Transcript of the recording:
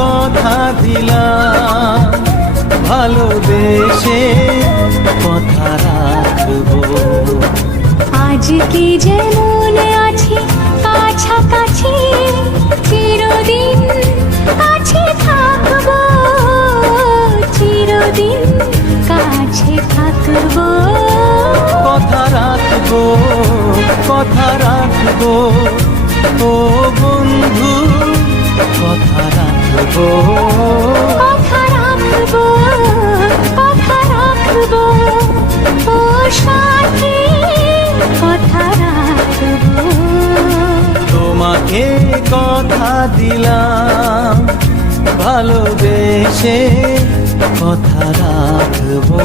কথা দিলাম, ভালোবেসে কথা রাখবো। আজকে যেমন আছি কাছাকাছি, চিরদিন কাছে থাকবো, চিরদিন কাছে থাকবো। কথা রাখবো, কথা রাখবো, ও বন্ধু কথা রাখবো। কথা রাখবো, কথা রাখবো, ও সাথী কথা রাখবো। তোমাকে কথা দিলাম, ভালোবেসে কথা রাখবো।